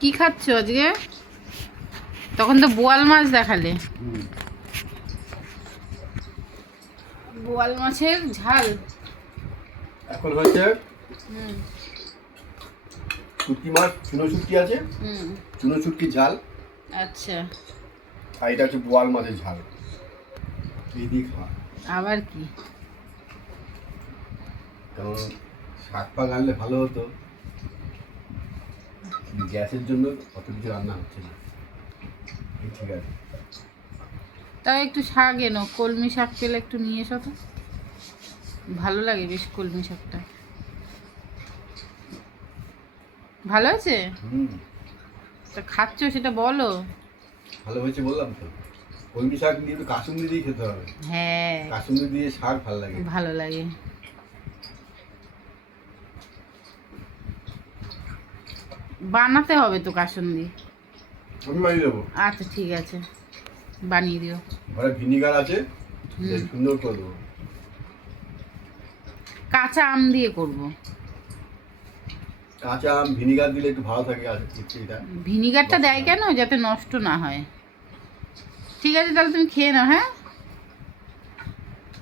কি খাচ্ছ আজকে? তখন তো বোয়াল মাছ দেখালে। বোয়াল মাছের ঝাল এখন হয়েছে হুম শুটকি মাছ, চুনো শুটকি আছে, হুম চুনো শুটকির ঝাল। আচ্ছা, আর এটা হচ্ছে বোয়াল মাছের ঝাল। এই দিয়ে খাওয়া। আবার কি? কারণ শাক ফাক আনলে ভালো হতো, গ্যাসের জন্য অত কিছু রান্না হচ্ছে না। এই ঠিক আছে। তাও একটু শাক এনো, কলমি শাক পেলে একটু নিয়ে এসো তো, ভালো লাগে বেশ কলমি শাকটা। ভালো আছে? হুম, তা খাচ্ছ সেটা বলো। ভালো হয়েছে বললাম তো। কলমি শাক দিয়ে একটু কাসুন্দি দিয়ে খেতে হবে। হ্যাঁ, কাসুন্দি দিয়ে শাক ভালো লাগে। ভালো লাগে। বানাতে হবে তো কাসুন্দি। আমি বানিয়ে দেবো। আচ্ছা ঠিক আছে, বানিয়ে দিও। ঘরে ভিনিগার আছে, হুম। সুন্দর করে দেবো। কাঁচা আম দিয়ে করব। কাঁচা আম ভিনিগার দিলে একটু ভালো থাকে। আর এটা ভিনিগারটা দেয় কেন? যাতে নষ্ট না হয়। ঠিক আছে, তাহলে তুমি খেয়ে নাও। হ্যাঁ।